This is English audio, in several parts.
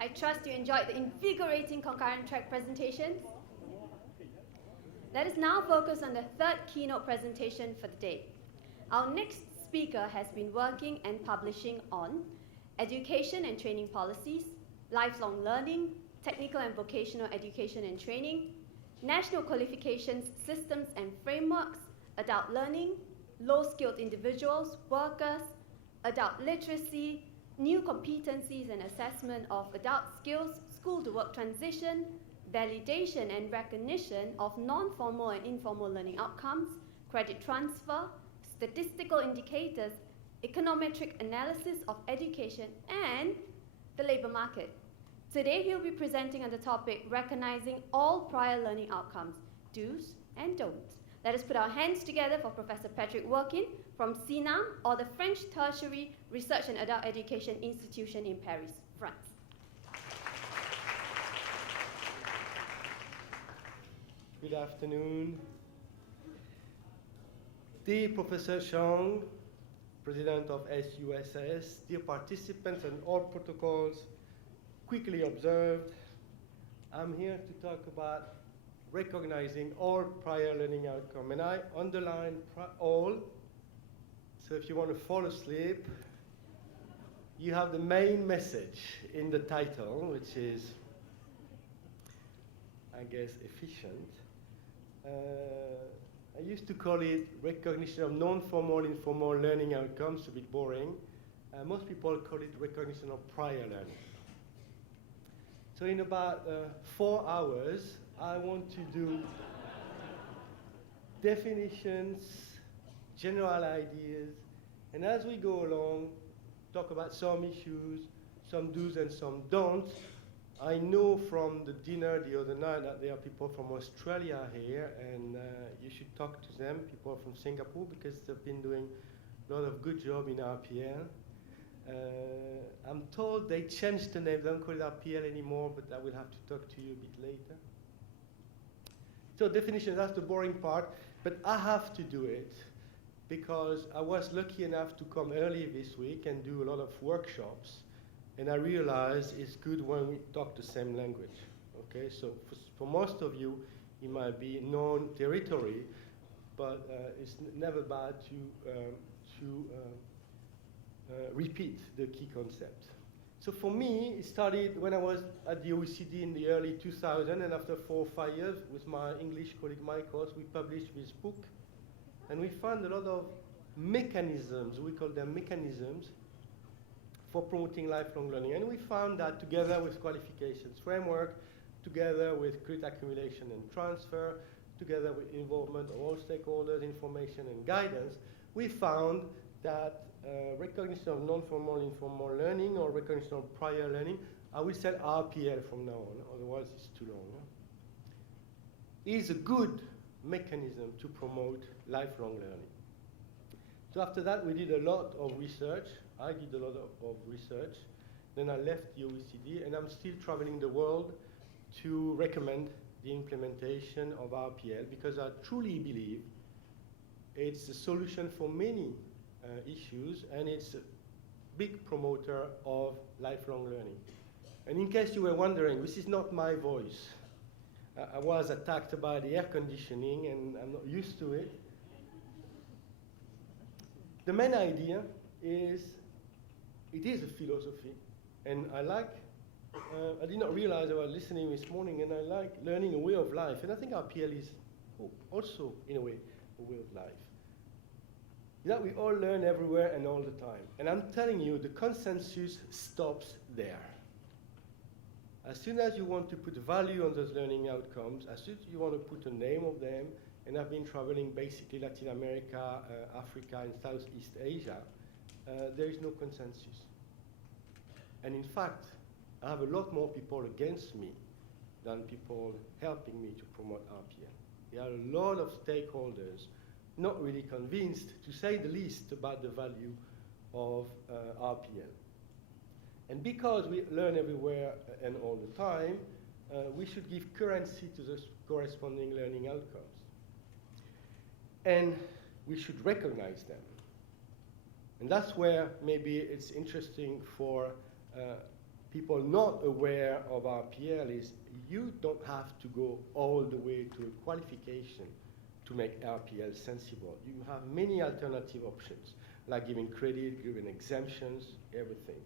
I trust you enjoyed the invigorating concurrent track presentations. Let us now focus on the third keynote presentation for the day. Our next speaker has been working and publishing on education and training policies, lifelong learning, technical and vocational education and training, national qualifications systems and frameworks, adult learning, low-skilled individuals, workers, adult literacy, new competencies and assessment of adult skills, school-to-work transition, validation and recognition of non-formal and informal learning outcomes, credit transfer, statistical indicators, econometric analysis of education, and the labor market. Today he'll be presenting on the topic recognizing all prior learning outcomes, do's and don'ts. Let us put our hands together for Professor Patrick Werquin from CNAM, or the French Tertiary Research and Adult Education Institution in Paris, France. Good afternoon. Dear Professor Chang, President of SUSS, dear participants and all protocols quickly observed, I'm here to talk about recognizing all prior learning outcome. And I underline all, so if you want to fall asleep, you have the main message in the title, which is, I guess, efficient. I used to call it recognition of non-formal, informal learning outcomes, a bit boring. Most people call it recognition of prior learning. So in about 4 hours, I want to do definitions, general ideas, and as we go along, talk about some issues, some do's and some don'ts. I know from the dinner the other night that there are people from Australia here, and you should talk to them, people from Singapore, because they've been doing a lot of good job in RPL. I'm told they changed the name, they don't call it RPL anymore, but I will have to talk to you a bit later. So definition, that's the boring part, but I have to do it because I was lucky enough to come early this week and do a lot of workshops. And I realize it's good when we talk the same language. Okay, so for most of you, it might be known territory, but it's never bad to repeat the key concept. So for me, it started when I was at the OECD in the early 2000, and after 4 or 5 years, with my English colleague Michael, we published this book, and we found a lot of mechanisms, we call them mechanisms, for promoting lifelong learning. And we found that together with qualifications framework, together with credit accumulation and transfer, together with involvement of all stakeholders, information and guidance, we found that recognition of non-formal, informal learning, or recognition of prior learning, I will say RPL from now on, otherwise it's too long, is a good mechanism to promote lifelong learning. So after that, we did a lot of research. I did a lot of research. Then I left the OECD, and I'm still traveling the world to recommend the implementation of RPL, because I truly believe it's a solution for many issues, and it's a big promoter of lifelong learning. And in case you were wondering, this is not my voice. I was attacked by the air conditioning, and I'm not used to it. The main idea is, it is a philosophy, and I like, I did not realize I was listening this morning, and I like learning a way of life, and I think RPL is also, in a way, a way of life. That we all learn everywhere and all the time. And I'm telling you, the consensus stops there. As soon as you want to put value on those learning outcomes, as soon as you want to put a name of them, and I've been traveling basically Latin America, Africa, and Southeast Asia, there is no consensus. And in fact, I have a lot more people against me than people helping me to promote RPL. There are a lot of stakeholders not really convinced, to say the least, about the value of RPL. And because we learn everywhere and all the time, we should give currency to the corresponding learning outcomes. And we should recognize them. And that's where maybe it's interesting for people not aware of RPL is you don't have to go all the way to a qualification to make RPL sensible. You have many alternative options, like giving credit, giving exemptions, everything.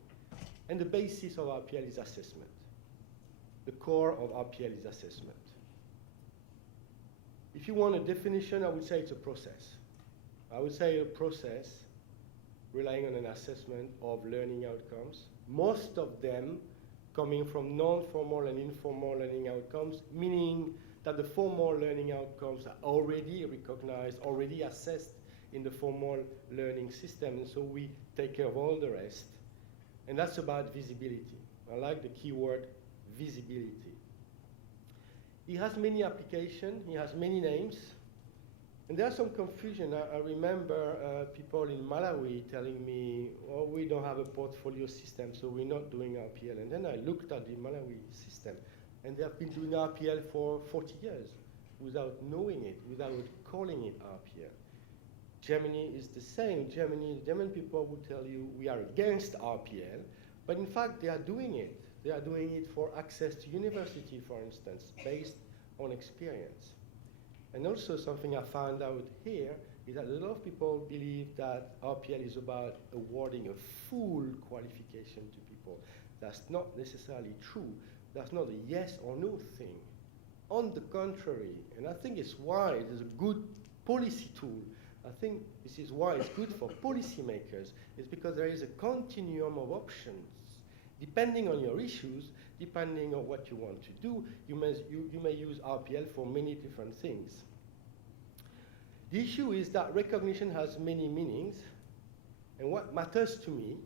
And the basis of RPL is assessment. The core of RPL is assessment. If you want a definition, I would say it's a process. I would say a process relying on an assessment of learning outcomes, most of them coming from non-formal and informal learning outcomes, meaning that the formal learning outcomes are already recognized, already assessed in the formal learning system, and so we take care of all the rest. And that's about visibility. I like the keyword visibility. He has many applications, he has many names, and there's some confusion. I remember people in Malawi telling me, oh, we don't have a portfolio system, so we're not doing RPL. And then I looked at the Malawi system, and they have been doing RPL for 40 years without knowing it, without calling it RPL. Germany is the same. German people will tell you we are against RPL, but in fact they are doing it. They are doing it for access to university, for instance, based on experience. And also something I found out here is that a lot of people believe that RPL is about awarding a full qualification to people. That's not necessarily true. That's not a yes or no thing. On the contrary, and I think it's why it is a good policy tool. I think this is why it's good for policymakers. It's because there is a continuum of options. Depending on your issues, depending on what you want to do, you may use RPL for many different things. The issue is that recognition has many meanings, and what matters to me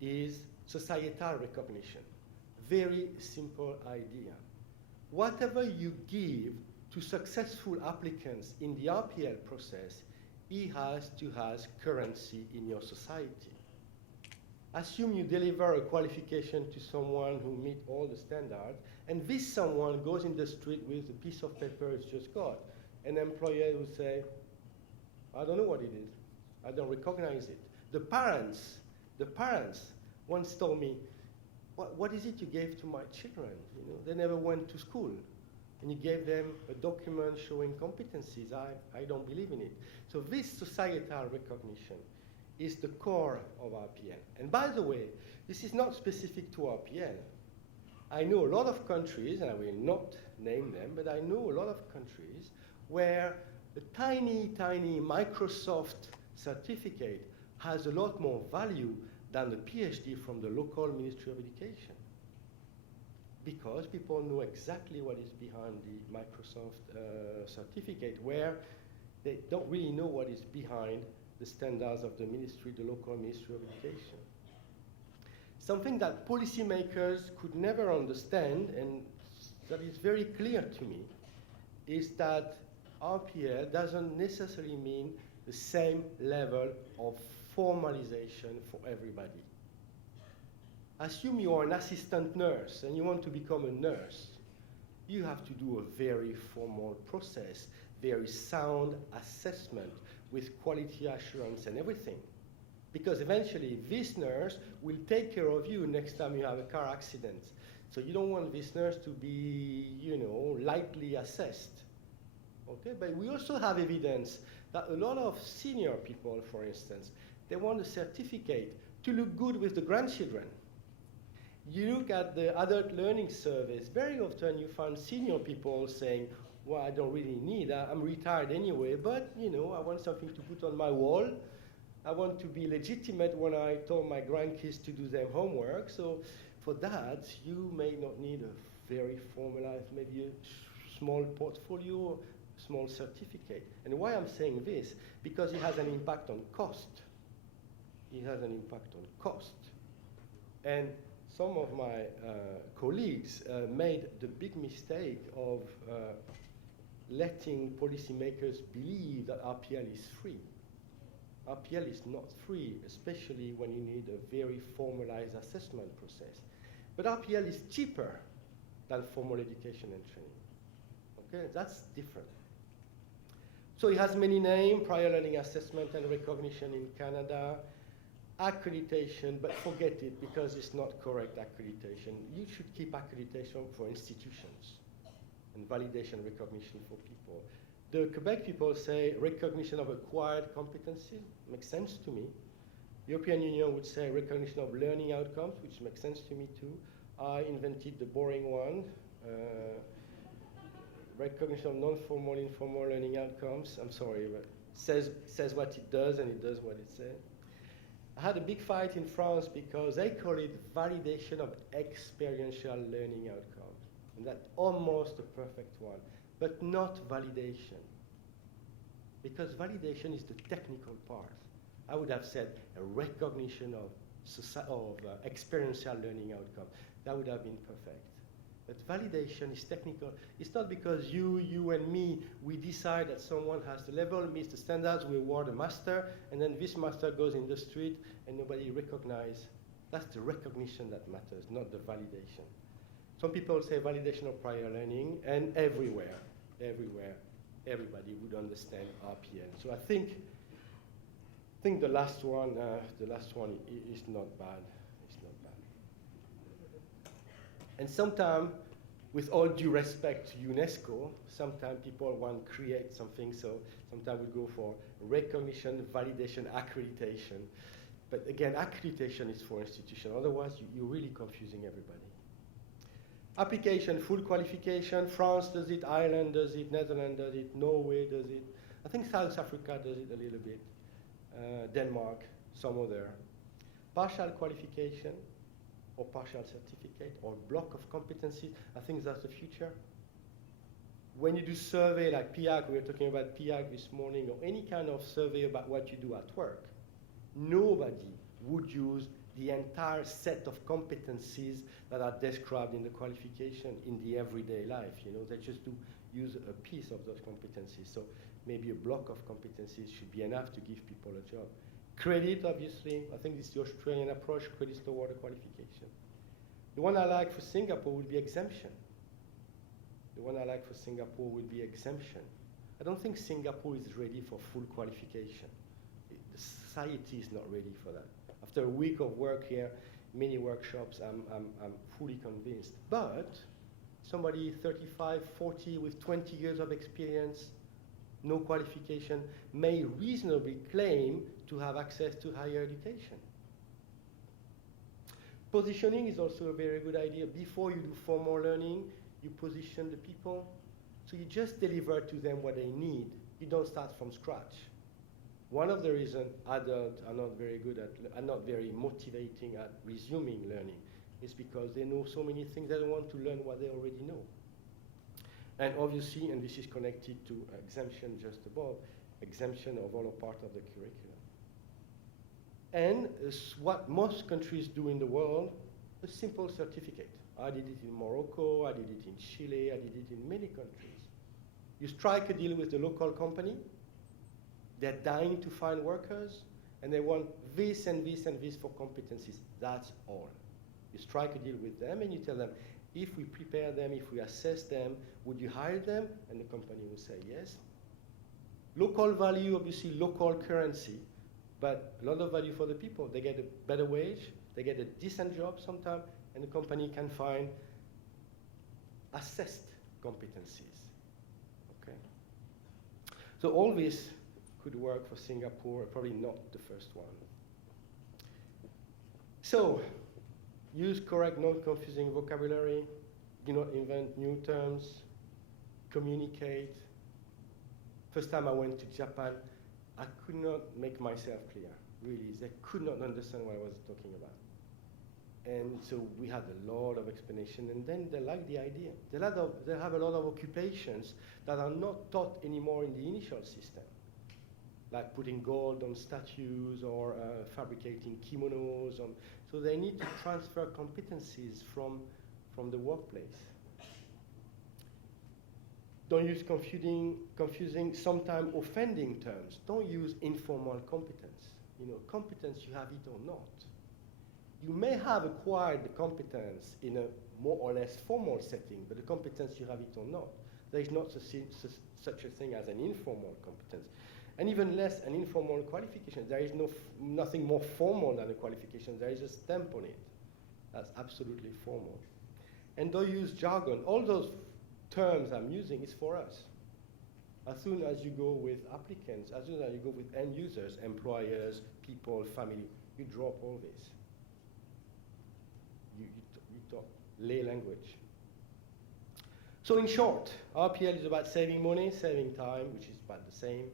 is societal recognition. Very simple idea. Whatever you give to successful applicants in the RPL process, it has to have currency in your society. Assume you deliver a qualification to someone who meets all the standards, and this someone goes in the street with a piece of paper it's just got. An employer will say, I don't know what it is. I don't recognize it. The parents once told me, what is it you gave to my children? You know, they never went to school. And you gave them a document showing competencies. I don't believe in it. So this societal recognition is the core of RPL. And by the way, this is not specific to RPL. I know a lot of countries, and I will not name them, but I know a lot of countries where a tiny, tiny Microsoft certificate has a lot more value than the PhD from the local Ministry of Education. Because people know exactly what is behind the Microsoft certificate, where they don't really know what is behind the standards of the ministry, the local Ministry of Education. Something that policymakers could never understand, and that is very clear to me, is that RPL doesn't necessarily mean the same level of formalization for everybody. Assume you are an assistant nurse and you want to become a nurse. You have to do a very formal process, very sound assessment with quality assurance and everything. Because eventually this nurse will take care of you next time you have a car accident. So you don't want this nurse to be, you know, lightly assessed. Okay, but we also have evidence that a lot of senior people, for instance, they want a certificate to look good with the grandchildren. You look at the adult learning service, very often you find senior people saying, well, I don't really need, I'm retired anyway, but you know, I want something to put on my wall. I want to be legitimate when I told my grandkids to do their homework. So for that, you may not need a very formalized, maybe a small portfolio, small certificate. And why I'm saying this, because it has an impact on cost. It has an impact on cost. And some of my colleagues made the big mistake of letting policymakers believe that RPL is free. RPL is not free, especially when you need a very formalized assessment process. But RPL is cheaper than formal education and training. Okay, that's different. So it has many names: prior learning assessment and recognition in Canada, accreditation, but forget it because it's not correct accreditation. You should keep accreditation for institutions and validation recognition for people. The Quebec people say recognition of acquired competencies makes sense to me. European Union would say recognition of learning outcomes, which makes sense to me too. I invented the boring one. Recognition of non-formal, informal learning outcomes. I'm sorry, but says what it does and it does what it says. I had a big fight in France because they call it validation of experiential learning outcomes. And that's almost the perfect one, but not validation. Because validation is the technical part. I would have said a recognition of experiential learning outcome. That would have been perfect. But validation is technical. It's not because you and me, we decide that someone has the level, meets the standards, we award a master, and then this master goes in the street and nobody recognizes. That's the recognition that matters, not the validation. Some people say validation of prior learning, and everywhere, everybody would understand RPL. So I think the last one is not bad. It's not bad. And sometimes, with all due respect to UNESCO, sometimes people want to create something, so sometimes we go for recognition, validation, accreditation. But again, accreditation is for institutions. Otherwise, you're really confusing everybody. Application, full qualification. France does it, Ireland does it, Netherlands does it, Norway does it. I think South Africa does it a little bit. Denmark, some other. Partial qualification or partial certificate or block of competencies. I think that's the future. When you do survey like PIAC, we were talking about PIAC this morning, or any kind of survey about what you do at work, nobody would use the entire set of competencies that are described in the qualification in the everyday life. You know, they just do use a piece of those competencies. So maybe a block of competencies should be enough to give people a job. Credit, obviously, I think this is the Australian approach, credits toward a qualification. The one I like for Singapore would be exemption. The one I like for Singapore would be exemption. I don't think Singapore is ready for full qualification. The society is not ready for that. After a week of work here, many workshops, I'm fully convinced. But somebody 35, 40 with 20 years of experience, no qualification, may reasonably claim to have access to higher education. Positioning is also a very good idea. Before you do formal learning, you position the people. So you just deliver to them what they need. You don't start from scratch. One of the reasons adults are not very good at, are not very motivating at resuming learning is because they know so many things, they don't want to learn what they already know. And obviously, and this is connected to exemption just above, exemption of all or part of the curriculum. And what most countries do in the world, a simple certificate. I did it in Morocco, I did it in Chile, I did it in many countries. You strike a deal with the local company, they're dying to find workers, and they want this and this and this for competencies. That's all. You strike a deal with them and you tell them, if we prepare them, if we assess them, would you hire them? And the company will say yes. Local value, obviously local currency, but a lot of value for the people. They get a better wage, they get a decent job sometimes, and the company can find assessed competencies. Okay. So all this could work for Singapore, probably not the first one. So, use correct, non-confusing vocabulary, do not invent new terms, communicate. First time I went to Japan, I could not make myself clear, really. They could not understand what I was talking about. And so we had a lot of explanation, and then they liked the idea. They have a lot of occupations that are not taught anymore in the initial system, like putting gold on statues or fabricating kimonos. So they need to transfer competencies from the workplace. Don't use confusing, sometimes offending terms. Don't use informal competence. You know, competence, you have it or not. You may have acquired the competence in a more or less formal setting, but the competence, you have it or not. There is not such a thing as an informal competence. and even less an informal qualification. There is nothing more formal than a qualification. There is a stamp on it. That's absolutely formal. And don't use jargon. All those terms I'm using is for us. As soon as you go with applicants, as soon as you go with end users, employers, people, family, you drop all this. You talk lay language. So in short, RPL is about saving money, saving time, which is about the same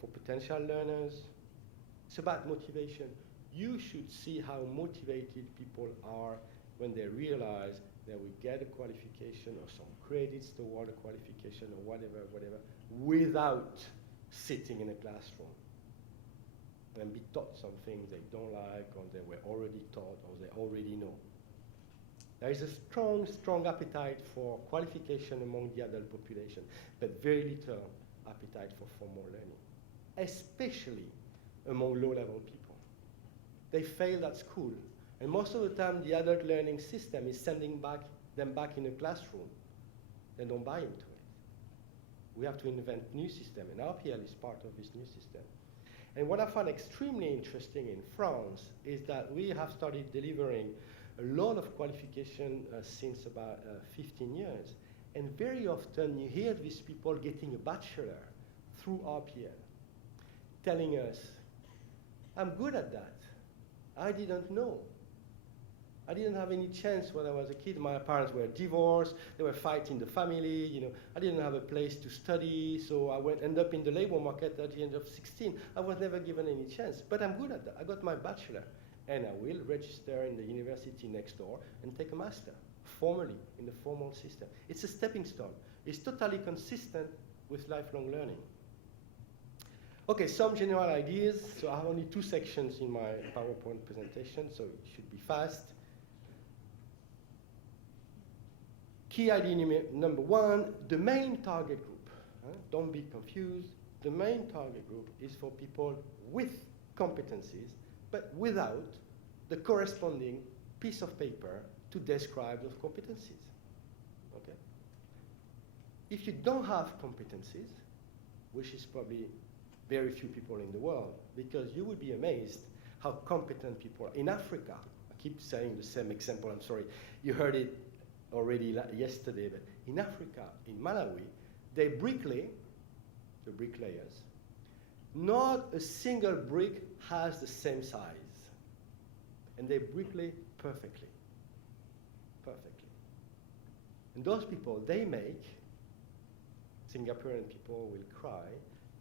for potential learners. It's about motivation. You should see how motivated people are when they realize they will get a qualification or some credits toward a qualification or whatever, without sitting in a classroom and be taught something they don't like or they were already taught or they already know. There is a strong, strong appetite for qualification among the adult population, but very little appetite for formal learning, especially among low-level people. They failed at school, and most of the time the adult learning system is sending them back in a classroom. They don't buy into it. We have to invent new system, and RPL is part of this new system. And what I find extremely interesting in France is that we have started delivering a lot of qualification since about 15 years. And very often you hear these people getting a bachelor through RPL, telling us, I'm good at that. I didn't know. I didn't have any chance when I was a kid. My parents were divorced. They were fighting the family. You know, I didn't have a place to study, so I ended up in the labor market at the age of 16. I was never given any chance, but I'm good at that. I got my bachelor, and I will register in the university next door and take a master, formally, in the formal system. It's a stepping stone. It's totally consistent with lifelong learning. Okay, some general ideas. So I have only 2 sections in my PowerPoint presentation, so it should be fast. Key idea number 1, the main target group. Don't be confused. The main target group is for people with competencies, but without the corresponding piece of paper to describe those competencies. Okay? If you don't have competencies, which is probably very few people in the world, because you would be amazed how competent people are. In Africa, I keep saying the same example, I'm sorry, you heard it already yesterday, but in Africa, in Malawi, they bricklay, the bricklayers, not a single brick has the same size. And they bricklay perfectly. Perfectly. And those people, they make, Singaporean people will cry,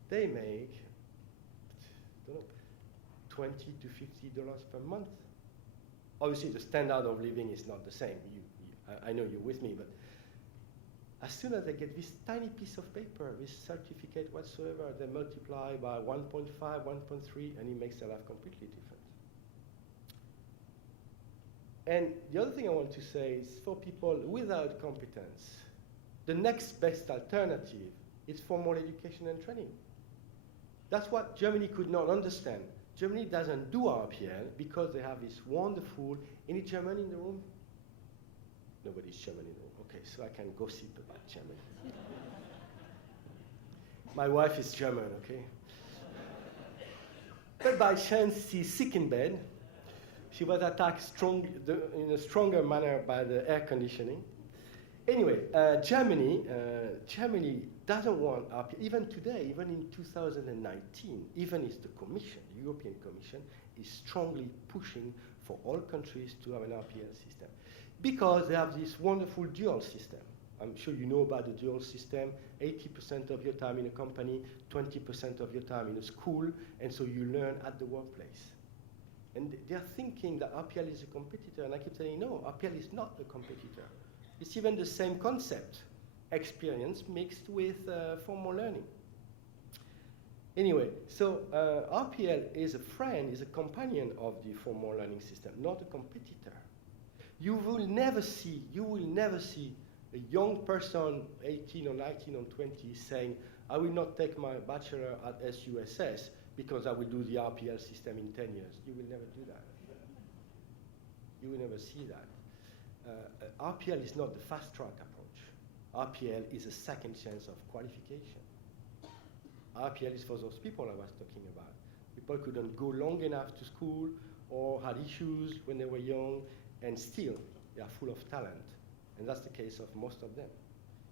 they make, I don't know, $20 to $50 per month. Obviously, the standard of living is not the same. I know you're with me, but as soon as they get this tiny piece of paper, this certificate whatsoever, they multiply by 1.5, 1.3, and it makes their life completely different. And the other thing I want to say is for people without competence, the next best alternative is formal education and training. That's what Germany could not understand. Germany doesn't do RPL because they have this wonderful, any German in the room? Nobody's German in the room. Okay, so I can gossip about Germany. My wife is German, okay? But by chance, she's sick in bed. She was attacked in a stronger manner by the air conditioning. Anyway, Germany doesn't want RPL. Even today, even in 2019, even if the Commission, the European Commission, is strongly pushing for all countries to have an RPL system. Because they have this wonderful dual system. I'm sure you know about the dual system, 80% of your time in a company, 20% of your time in a school, and so you learn at the workplace. And they're thinking that RPL is a competitor, and I keep saying, no, RPL is not a competitor. It's even the same concept, experience mixed with formal learning. Anyway, so RPL is a friend, is a companion of the formal learning system, not a competitor. You will never see a young person, 18 or 19 or 20, saying, I will not take my bachelor at SUSS because I will do the RPL system in 10 years. You will never do that. You will never see that. RPL is not the fast track approach. RPL is a second chance of qualification. RPL is for those people I was talking about. People couldn't go long enough to school or had issues when they were young, and still they are full of talent. And that's the case of most of them.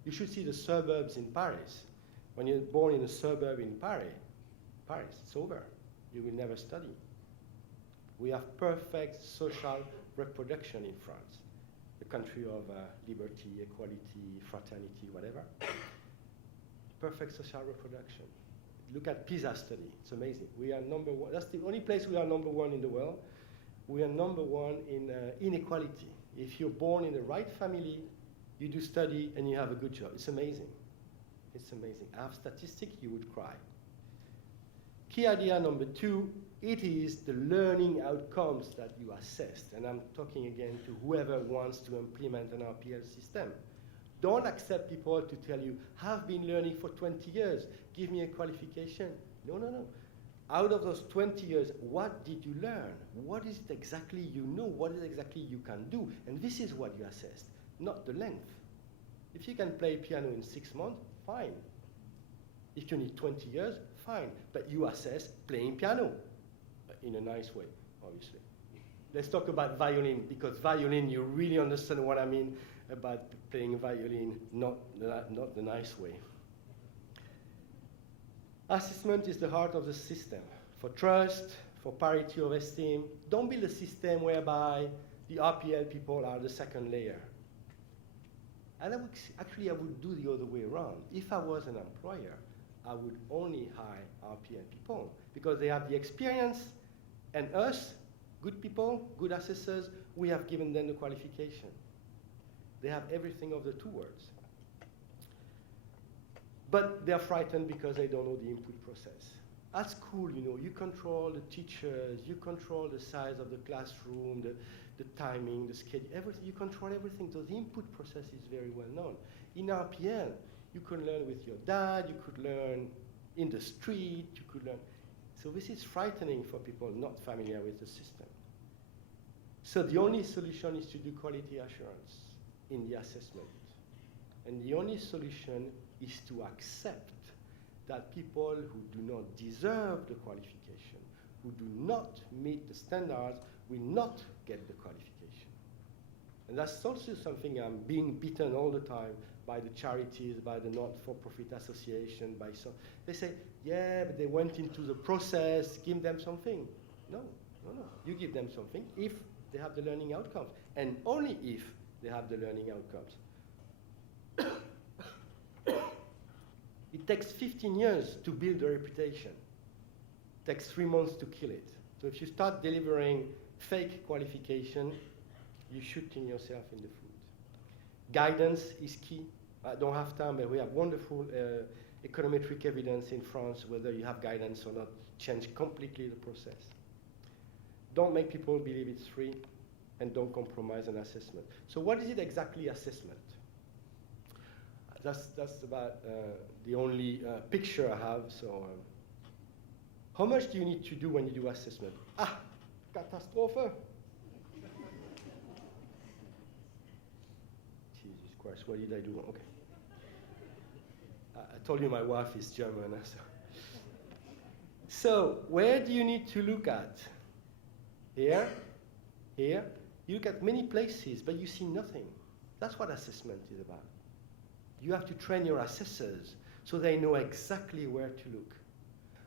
You should see the suburbs in Paris. When you're born in a suburb in Paris, it's over. You will never study. We have perfect social reproduction in France, the country of liberty, equality, fraternity, whatever. Perfect social reproduction. Look at PISA study. It's amazing. We are number one. That's the only place we are number one in the world. We are number one in inequality. If you're born in the right family, you do study and you have a good job. It's amazing. It's amazing. I have statistics, you would cry. Key idea number 2, it is the learning outcomes that you assessed. And I'm talking again to whoever wants to implement an RPL system. Don't accept people to tell you, have been learning for 20 years, give me a qualification. No, no, no. Out of those 20 years, what did you learn? What is it exactly you know? What is it exactly you can do? And this is what you assessed, not the length. If you can play piano in 6 months, fine. If you need 20 years, fine. But you assess playing piano in a nice way, obviously. Let's talk about violin, because violin, you really understand what I mean about playing violin, not the nice way. Assessment is the heart of the system. For trust, for parity of esteem, don't build a system whereby the RPL people are the second layer. And I would do the other way around. If I was an employer, I would only hire RPL people because they have the experience, and us, good people, good assessors, we have given them the qualification. They have everything of the two words. But they're frightened because they don't know the input process. At school, you know, you control the teachers, you control the size of the classroom, the timing, the schedule, everything. You control everything. So the input process is very well known. In RPL, you could learn with your dad, you could learn in the street, you could learn. So this is frightening for people not familiar with the system. So the only solution is to do quality assurance in the assessment. And the only solution is to accept that people who do not deserve the qualification, who do not meet the standards, will not get the qualification. And that's also something I'm being beaten all the time by the charities, by the not-for-profit association, by some. They say, yeah, but they went into the process, give them something. No, no, no. You give them something if they have the learning outcomes, and only if they have the learning outcomes. It takes 15 years to build a reputation. It takes 3 months to kill it. So if you start delivering fake qualification, you're shooting yourself in the foot. Guidance is key. I don't have time, but we have wonderful econometric evidence in France, whether you have guidance or not, change completely the process. Don't make people believe it's free, and don't compromise an assessment. So what is it exactly, assessment? That's about the only picture I have. So how much do you need to do when you do assessment? Ah, catastrophe. Jesus Christ, what did I do? Okay. I told you my wife is German. So where do you need to look at? Here, here. You look at many places, but you see nothing. That's what assessment is about. You have to train your assessors so they know exactly where to look.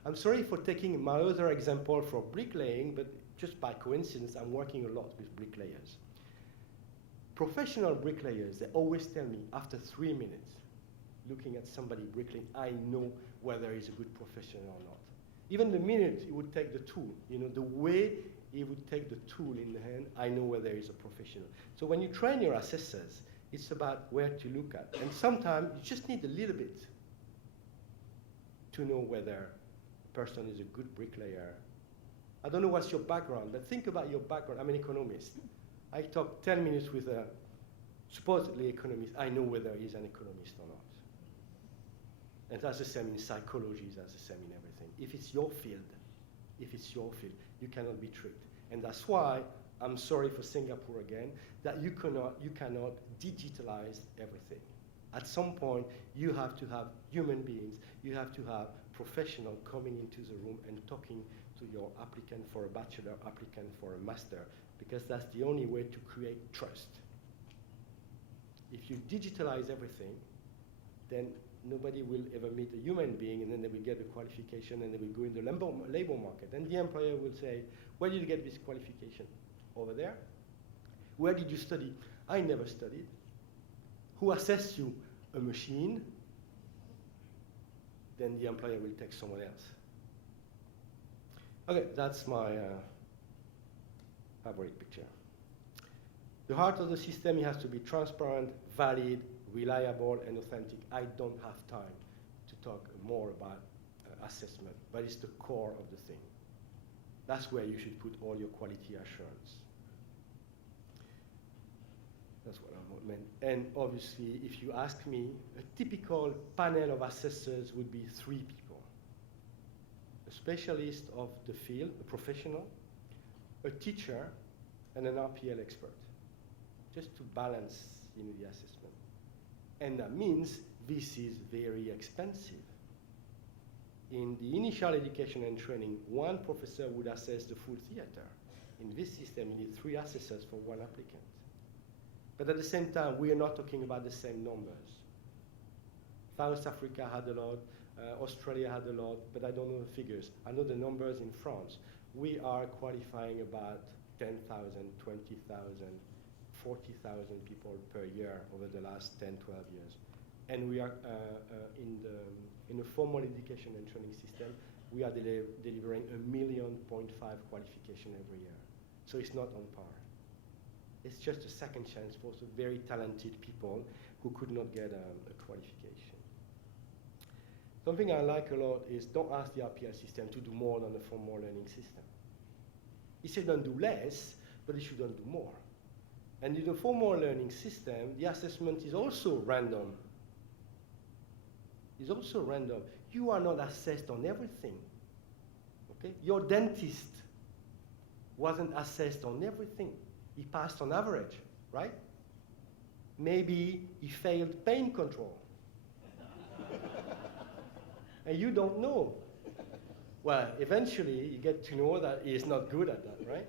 I'm sorry for taking my other example for bricklaying, but just by coincidence, I'm working a lot with bricklayers. Professional bricklayers, they always tell me, after 3 minutes, looking at somebody bricklaying, I know whether he's a good professional or not. Even the minute he would take the tool, you know, the way he would take the tool in the hand, I know whether he's a professional. So when you train your assessors, it's about where to look at. And sometimes you just need a little bit to know whether a person is a good bricklayer. I don't know what's your background, but think about your background. I'm an economist. I talk 10 minutes with a supposedly economist. I know whether he's an economist or not. And that's the same in psychology, that's the same in everything. If it's your field, you cannot be tricked. And that's why I'm sorry for Singapore again, that you cannot digitalize everything. At some point, you have to have human beings, you have to have professionals coming into the room and talking to your applicant for a bachelor, applicant for a master, because that's the only way to create trust. If you digitalize everything, then nobody will ever meet a human being, and then they will get a qualification, and they will go in the labor market. And the employer will say, where did you get this qualification? Over there? Where did you study? I never studied. Who assessed you? A machine. Then the employer will take someone else. Okay, that's my favorite picture. The heart of the system, it has to be transparent, valid, reliable, and authentic. I don't have time to talk more about assessment, but it's the core of the thing. That's where you should put all your quality assurance. That's what I meant. And obviously, if you ask me, a typical panel of assessors would be 3 people. A specialist of the field, a professional, a teacher, and an RPL expert, just to balance the assessment. And that means this is very expensive. In the initial education and training, 1 professor would assess the full theater. In this system, you need 3 assessors for 1 applicant. But at the same time, we are not talking about the same numbers. South Africa had a lot, Australia had a lot, but I don't know the figures. I know the numbers in France. We are qualifying about 10,000, 20,000, 40,000 people per year over the last 10, 12 years. And we are in the formal education and training system, we are delivering 1.5 million qualification every year. So it's not on par. It's just a second chance for some very talented people who could not get a qualification. Something I like a lot is don't ask the RPL system to do more than the formal learning system. It shouldn't do less, but it shouldn't do more. And in the formal learning system, the assessment is also random. It's also random. You are not assessed on everything. Okay? Your dentist wasn't assessed on everything. He passed on average, right? Maybe he failed pain control. And you don't know. Well, eventually you get to know that he is not good at that, right?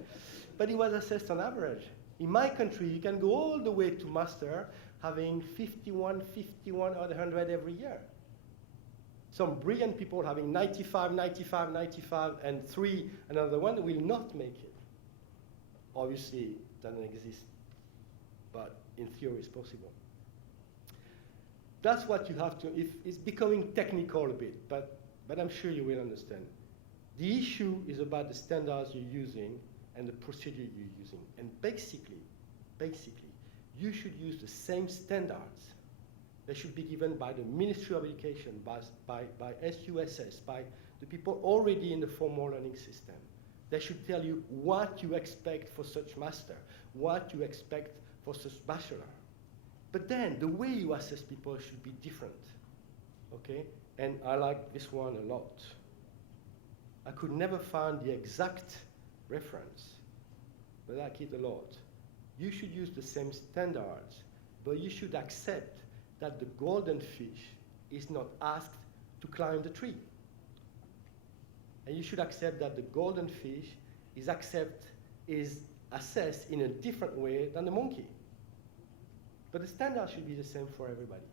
But he was assessed on average. In my country, you can go all the way to master, having 51, 100 every year. Some brilliant people having 95, 95, 95, and 3, another one will not make it. Obviously, it doesn't exist, but in theory it's possible. That's what you have to, it's becoming technical a bit, but I'm sure you will understand. The issue is about the standards you're using and the procedure you're using. And basically, you should use the same standards. They should be given by the Ministry of Education, by SUSS, by the people already in the formal learning system. They should tell you what you expect for such master, what you expect for such bachelor. But then the way you assess people should be different, okay? And I like this one a lot. I could never find the exact reference, but I like it a lot. You should use the same standards, but you should accept that the golden fish is not asked to climb the tree. And you should accept that the golden fish is assessed in a different way than the monkey. But the standard should be the same for everybody.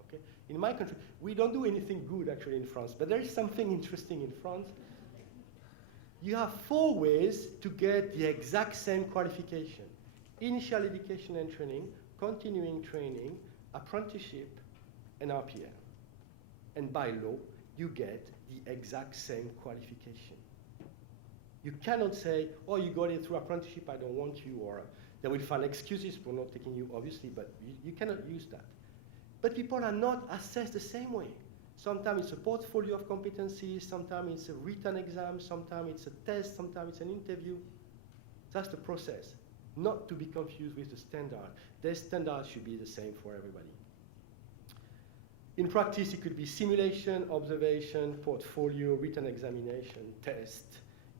Okay? In my country, we don't do anything good actually in France, but there is something interesting in France. You have 4 ways to get the exact same qualification. Initial education and training, continuing training, apprenticeship, and RPL. And by law, you get the exact same qualification. You cannot say, oh, you got it through apprenticeship, I don't want you, or they will find excuses for not taking you, obviously, but you cannot use that. But people are not assessed the same way. Sometimes it's a portfolio of competencies, sometimes it's a written exam, sometimes it's a test, sometimes it's an interview. That's the process, not to be confused with the standard. The standard should be the same for everybody. In practice, it could be simulation, observation, portfolio, written examination, test,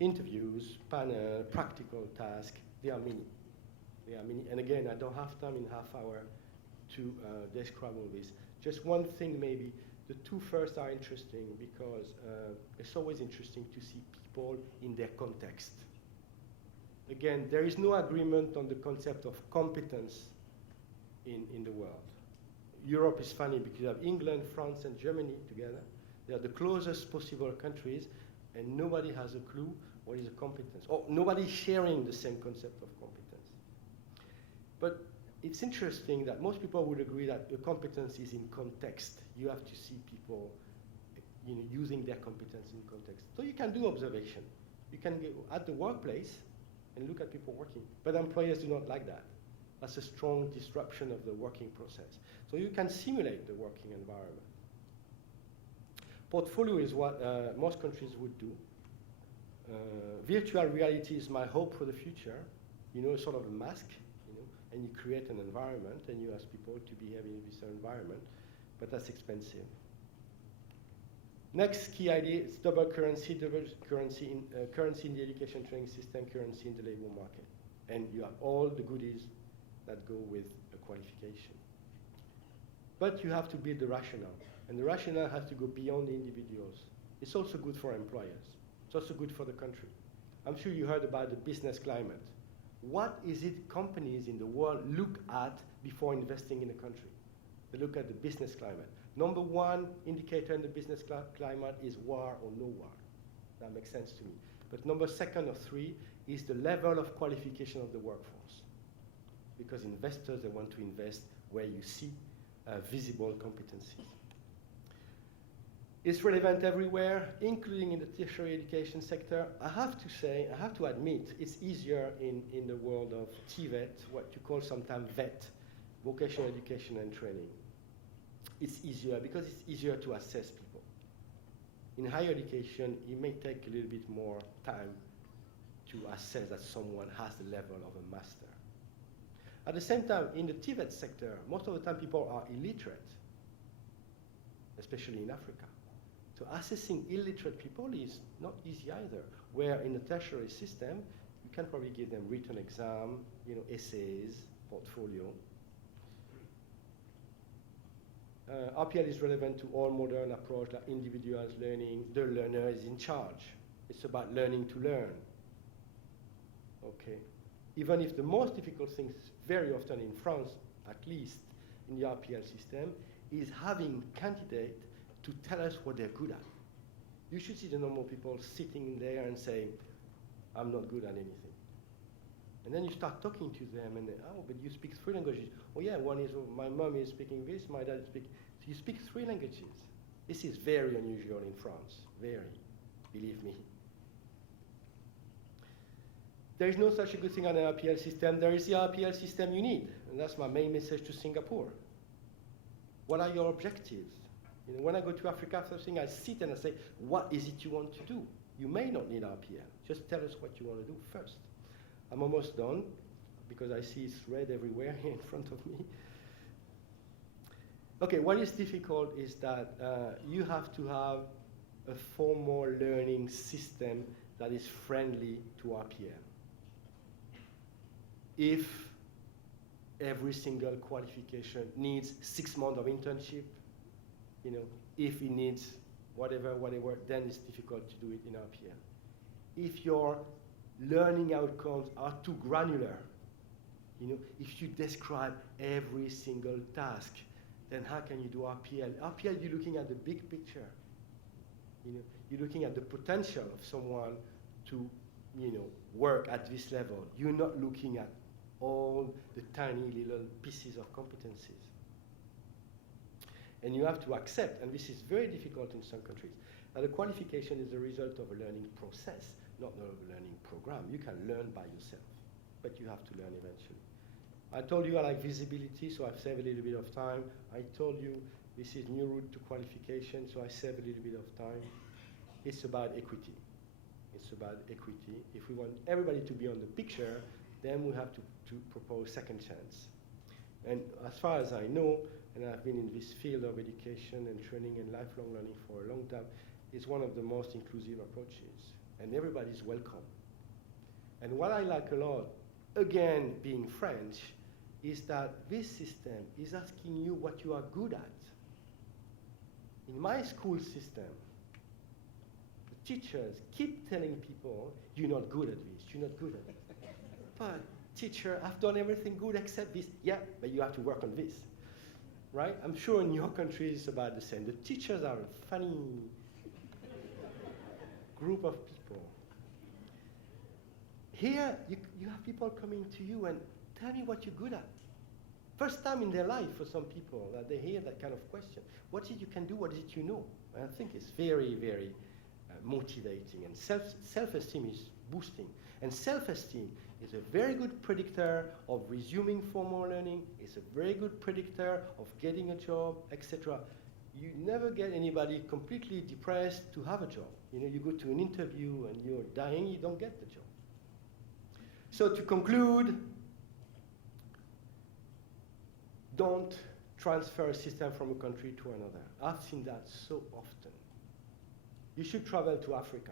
interviews, panel, practical task. There are many. And again, I don't have time in half hour to describe all this. Just one thing maybe, the two first are interesting because it's always interesting to see people in their context. Again, there is no agreement on the concept of competence in the world. Europe is funny because you have England, France, and Germany together. They are the closest possible countries, and nobody has a clue what is a competence. Or nobody is sharing the same concept of competence. But it's interesting that most people would agree that a competence is in context. You have to see people using their competence in context. So you can do observation. You can go at the workplace and look at people working. But employers do not like that. That's a strong disruption of the working process. So you can simulate the working environment. Portfolio is what most countries would do. Virtual reality is my hope for the future. Sort of a mask, and you create an environment and you ask people to behave in this environment, but that's expensive. Next key idea is double currency in the education training system, currency in the labor market. And you have all the goodies that go with a qualification. But you have to build the rationale, and the rationale has to go beyond the individuals. It's also good for employers. It's also good for the country. I'm sure you heard about the business climate. What is it companies in the world look at before investing in a country? They look at the business climate. Number one indicator in the business climate is war or no war. That makes sense to me. But number second or three is the level of qualification of the workforce. Because investors, they want to invest where you see visible competencies. It's relevant everywhere, including in the tertiary education sector. I have to admit, it's easier in the world of TVET, what you call sometimes VET, vocational education and training. It's easier because it's easier to assess people. In higher education, it may take a little bit more time to assess that someone has the level of a master. At the same time, in the TVET sector, most of the time people are illiterate, especially in Africa. So assessing illiterate people is not easy either, where in the tertiary system, you can probably give them written exam, essays, portfolio. RPL is relevant to all modern approach, like individuals learning. The learner is in charge. It's about learning to learn. Okay. Even if the most difficult things, very often in France, at least in the RPL system, is having candidates to tell us what they're good at. You should see the normal people sitting there and saying, I'm not good at anything. And then you start talking to them and they, oh, but you speak 3 languages. Oh yeah, one is, my mom is speaking this, my dad is speaking. So you speak 3 languages. This is very unusual in France, very, believe me. There is no such a good thing on an RPL system. There is the RPL system you need. And that's my main message to Singapore. What are your objectives? When I go to Africa, first thing I sit and I say, what is it you want to do? You may not need RPL. Just tell us what you want to do first. I'm almost done because I see it's red everywhere in front of me. Okay, what is difficult is that you have to have a formal learning system that is friendly to RPL. If every single qualification needs 6 months of internship, if it needs whatever, then it's difficult to do it in RPL. If your learning outcomes are too granular, if you describe every single task, then how can you do RPL? RPL, you're looking at the big picture. You're looking at the potential of someone to, work at this level. You're not looking at all the tiny little pieces of competencies. And you have to accept, and this is very difficult in some countries, that a qualification is the result of a learning process, not a learning program. You can learn by yourself, but you have to learn eventually. I told you I like visibility, so I've saved a little bit of time. I told you this is new route to qualification, so I save a little bit of time. It's about equity. It's about equity. If we want everybody to be on the picture, then we have to propose second chance. And as far as I know, and I've been in this field of education and training and lifelong learning for a long time, it's one of the most inclusive approaches. And everybody's welcome. And what I like a lot, again, being French, is that this system is asking you what you are good at. In my school system, the teachers keep telling people, you're not good at this, you're not good at it. But teacher, I've done everything good except this. Yeah, but you have to work on this, right? I'm sure in your country it's about the same. The teachers are a funny group of people. Here, you have people coming to you and tell me what you're good at. First time in their life for some people that they hear that kind of question. What is it you can do? What is it you know? And I think it's very, very motivating, and self-esteem is boosting. And self-esteem is a very good predictor of resuming formal learning. It's a very good predictor of getting a job, etc. You never get anybody completely depressed to have a job. You know, you go to an interview and you're dying, you don't get the job. So to conclude, don't transfer a system from a country to another. I've seen that so often. You should travel to Africa.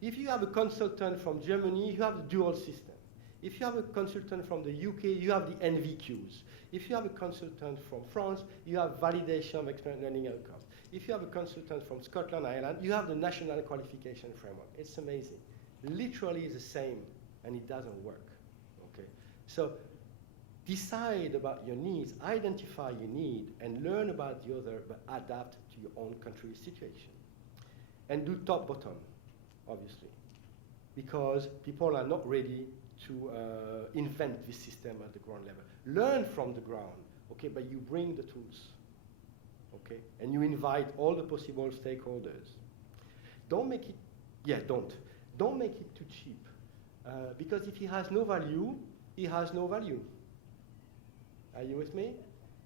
If you have a consultant from Germany, you have the dual system. If you have a consultant from the UK, you have the NVQs. If you have a consultant from France, you have validation of experience learning outcomes. If you have a consultant from Scotland, Ireland, you have the national qualification framework. It's amazing. Literally the same, and it doesn't work. Okay? So decide about your needs, identify your need, and learn about the other, but adapt to your own country situation. And do top-bottom, obviously, because people are not ready to invent this system at the ground level. Learn from the ground, okay, but you bring the tools, okay, and you invite all the possible stakeholders. Don't make it, don't make it too cheap, because if it has no value, it has no value. Are you with me?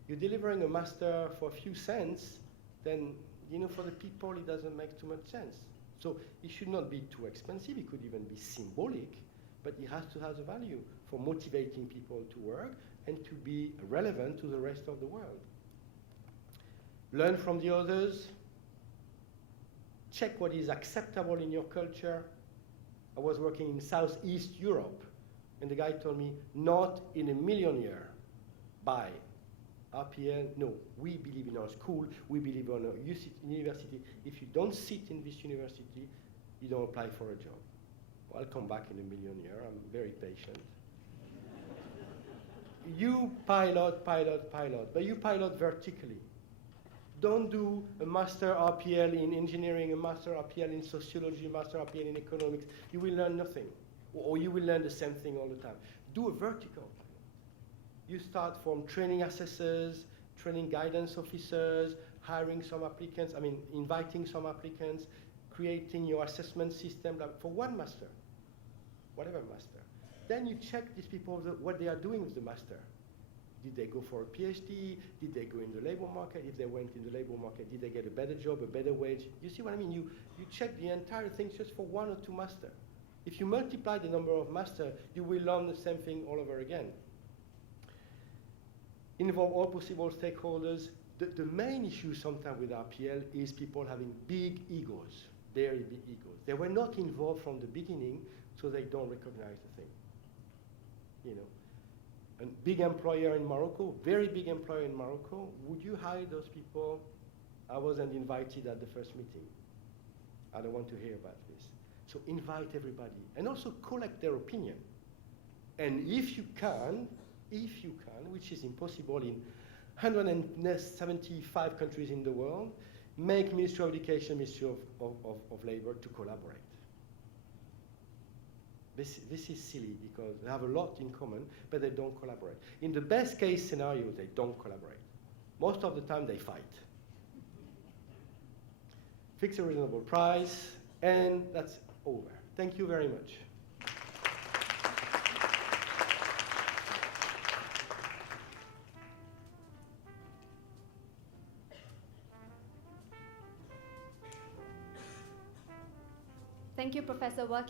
You're delivering a master for a few cents, then, you know, for the people, it doesn't make too much sense. So it should not be too expensive. It could even be symbolic, but it has to have a value for motivating people to work and to be relevant to the rest of the world. Learn from the others. Check what is acceptable in your culture. I was working in Southeast Europe, and the guy told me, not in a million years. By RPL, no, we believe in our school, we believe in our university. If you don't sit in this university, you don't apply for a job. Well, I'll come back in a million years, I'm very patient. You pilot, but you pilot vertically. Don't do a master RPL in engineering, a master RPL in sociology, a master RPL in economics. You will learn nothing, or you will learn the same thing all the time. Do a vertical. You start from training assessors, training guidance officers, hiring some applicants, inviting some applicants, creating your assessment system for one master, whatever master. Then you check these people, what they are doing with the master. Did they go for a PhD? Did they go in the labor market? If they went in the labor market, did they get a better job, a better wage? You see what I mean? You check the entire thing just for one or two masters. If you multiply the number of masters, you will learn the same thing all over again. Involve all possible stakeholders. The main issue sometimes with RPL is people having big egos, very big egos. They were not involved from the beginning, so they don't recognize the thing. You know, a big employer in Morocco, very big employer in Morocco, would you hire those people? I wasn't invited at the first meeting. I don't want to hear about this. So invite everybody, and also collect their opinion. And if you can, which is impossible in 175 countries in the world, make Ministry of Education, Ministry of Labor to collaborate. This is silly because they have a lot in common, but they don't collaborate. In the best case scenario, they don't collaborate. Most of the time, they fight. Fix a reasonable price, and that's over. Thank you very much. Thank you, Professor Werquin.